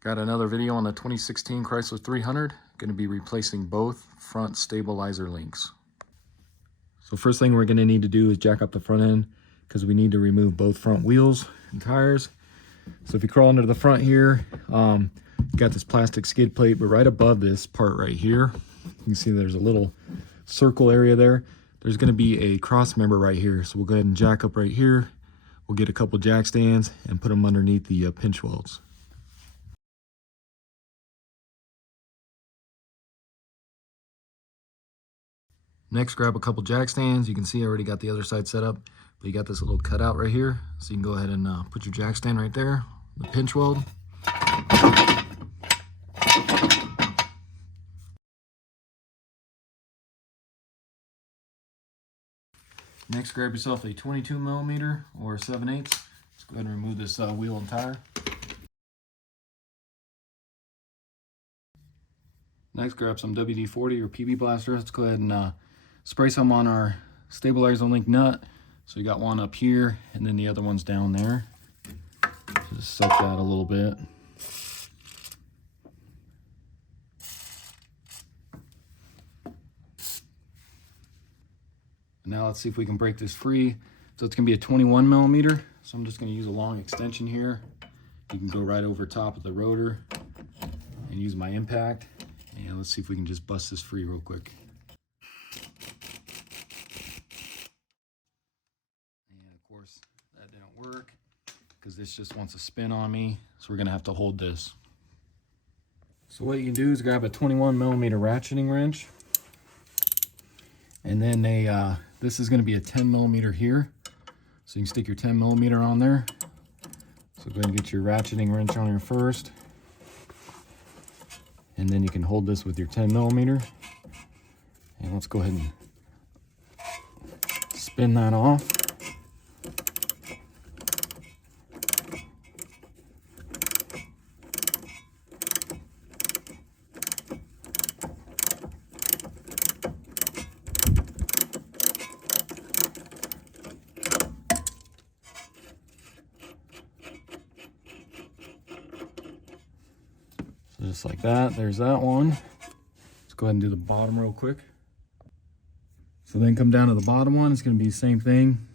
Got another video on the 2016 Chrysler 300. Going to be replacing both front stabilizer links. So first thing we're going to need to do is jack up the front end because we need to remove both front wheels and tires. So if you crawl under the front here, you got this plastic skid plate, but right above this part right here, you can see there's a little circle area there. There's going to be a cross member right here. So we'll go ahead and jack up right here. We'll get a couple jack stands and put them underneath the pinch welds. Next, grab a couple jack stands. You can see I already got the other side set up, but you got this little cutout right here. So you can go ahead and put your jack stand right there, the pinch weld. Next, grab yourself a 22mm or a 7/8. Let's go ahead and remove this wheel and tire. Next, grab some WD-40 or PB blaster. Let's go ahead and spray some on our stabilizer link nut. So you got one up here and then the other one's down there. Just soak that a little bit. Now let's see if we can break this free. So it's gonna be a 21mm. So I'm just gonna use a long extension here. You can go right over top of the rotor and use my impact. And let's see if we can just bust this free real quick. And of course, that didn't work because this just wants to spin on me. So we're gonna have to hold this. So what you can do is grab a 21mm ratcheting wrench. And then this is going to be a 10mm here. So you can stick your 10mm on there. So go ahead and get your ratcheting wrench on here first. And then you can hold this with your 10mm. And let's go ahead and spin that off. Just like that, there's that one. Let's go ahead and do the bottom real quick. So then come down to the bottom one, it's gonna be the same thing.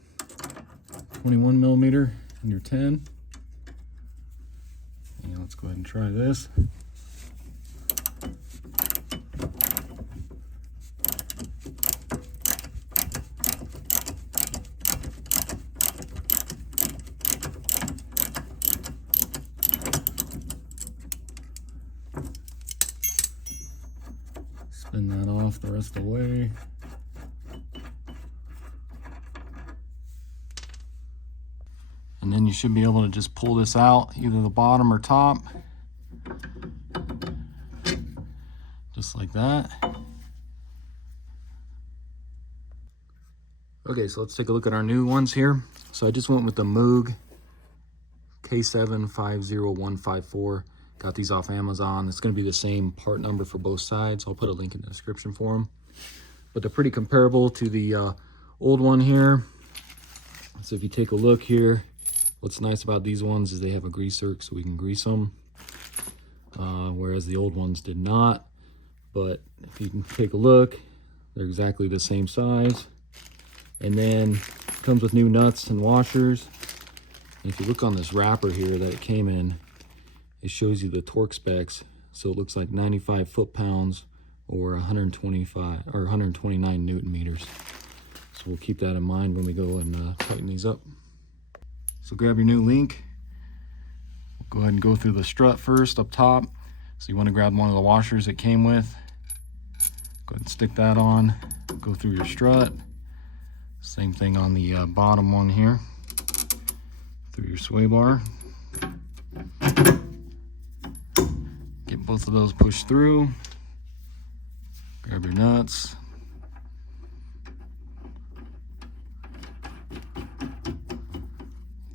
21mm and your 10. And let's go ahead and try this. Spin that off the rest of the way. And then you should be able to just pull this out, either the bottom or top. Just like that. Okay, so let's take a look at our new ones here. So I just went with the Moog K750154. Got these off Amazon. It's going to be the same part number for both sides. I'll put a link in the description for them. But they're pretty comparable to the old one here. So if you take a look here, what's nice about these ones is they have a grease zerk so we can grease them. Whereas the old ones did not. But if you can take a look, they're exactly the same size. And then it comes with new nuts and washers. And if you look on this wrapper here that it came in, it shows you the torque specs. So it looks like 95 foot-pounds or 125 or 129 Newton meters. So we'll keep that in mind when we go and tighten these up. So grab your new link. We'll go ahead and go through the strut first up top. So you want to grab one of the washers it came with. Go ahead and stick that on. Go through your strut. Same thing on the bottom one here. Through your sway bar. Get both of those pushed through. Grab your nuts.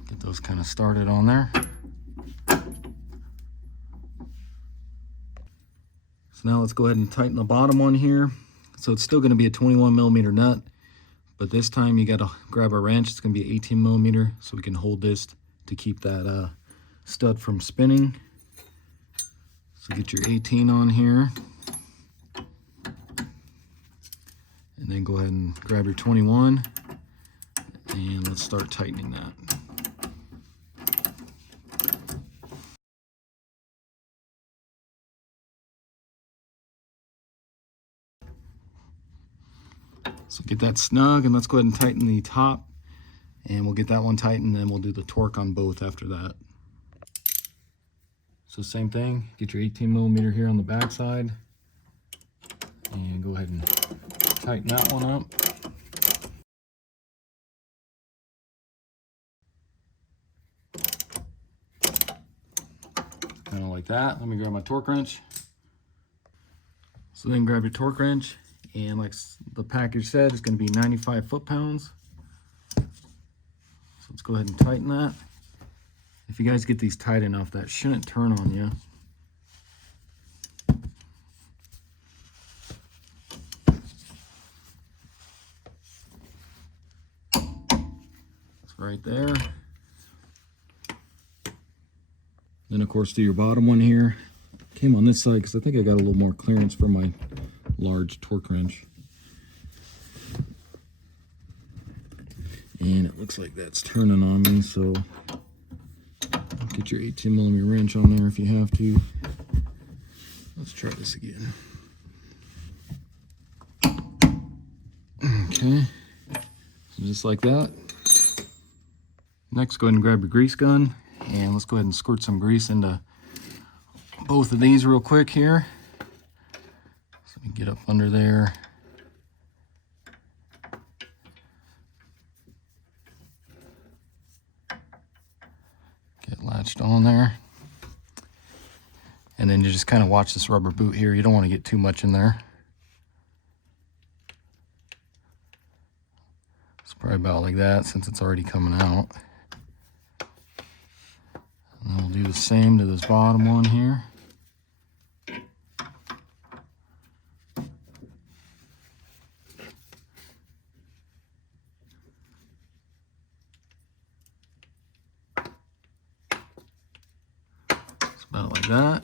Get those kind of started on there. So now let's go ahead and tighten the bottom one here. So it's still going to be a 21mm nut, but this time you got to grab a wrench. It's going to be 18mm, so we can hold this to keep that stud from spinning. So get your 18 on here. And then go ahead and grab your 21. And let's start tightening that. So get that snug, and let's go ahead and tighten the top. And we'll get that one tightened, and then we'll do the torque on both after that. So same thing, get your 18mm here on the back side. And go ahead and tighten that one up. Kind of like that. Let me grab my torque wrench. So then grab your torque wrench, and like the package said, it's going to be 95 foot-pounds. So let's go ahead and tighten that. If you guys get these tight enough, that shouldn't turn on you. It's right there. Then of course do your bottom one here. Came on this side because I think I got a little more clearance for my large torque wrench. And it looks like that's turning on me, so get your 18mm wrench on there if you have to. Let's try this again. Okay, so just like that. Next, go ahead and grab your grease gun, and let's go ahead and squirt some grease into both of these real quick here. So we get up under there. Get latched on there. And then you just kind of watch this rubber boot here. You don't want to get too much in there. It's probably about like that since it's already coming out. And then we'll do the same to this bottom one here. It's about like that.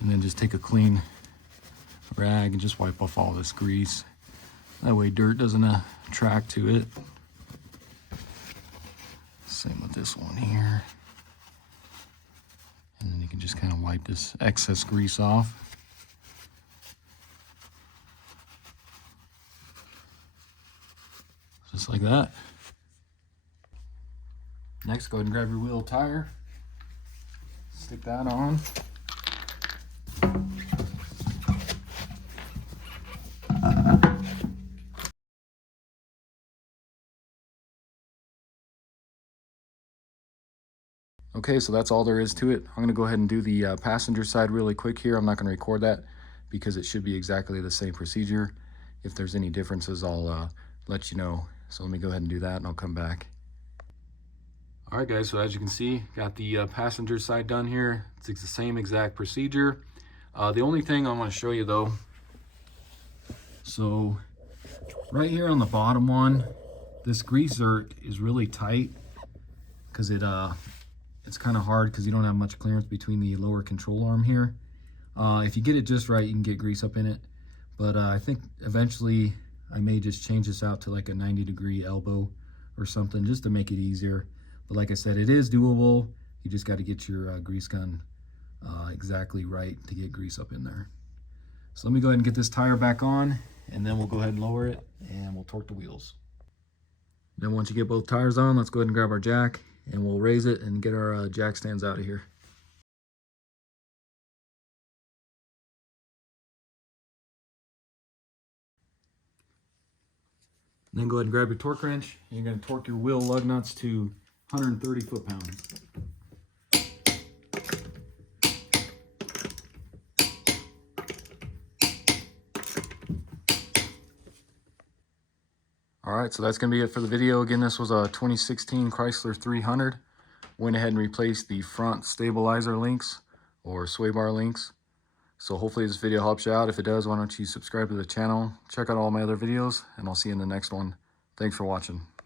And then just take a clean rag and just wipe off all this grease. That way dirt doesn't attract to it. Same with this one here. And then you can just kind of wipe this excess grease off. Just like that. Next, go ahead and grab your wheel tire. Stick that on. Okay, so that's all there is to it. I'm going to go ahead and do the passenger side really quick here. I'm not going to record that because it should be exactly the same procedure. If there's any differences, I'll let you know. So let me go ahead and do that, and I'll come back. All right, guys, so as you can see, got the passenger side done here. It's the same exact procedure. The only thing I want to show you, though, so right here on the bottom one, this grease zerk is really tight because it's kind of hard because you don't have much clearance between the lower control arm here. If you get it just right, you can get grease up in it. But I think eventually I may just change this out to like a 90-degree elbow or something just to make it easier. But like I said, it is doable. You just got to get your grease gun exactly right to get grease up in there. So let me go ahead and get this tire back on, and then we'll go ahead and lower it, and we'll torque the wheels. Then once you get both tires on, let's go ahead and grab our jack, and we'll raise it and get our jack stands out of here. Then go ahead and grab your torque wrench, and you're going to torque your wheel lug nuts to 130 foot-pounds. Alright, so that's going to be it for the video. Again, this was a 2016 Chrysler 300. Went ahead and replaced the front stabilizer links or sway bar links. So hopefully this video helps you out. If it does, why don't you subscribe to the channel, check out all my other videos, and I'll see you in the next one. Thanks for watching.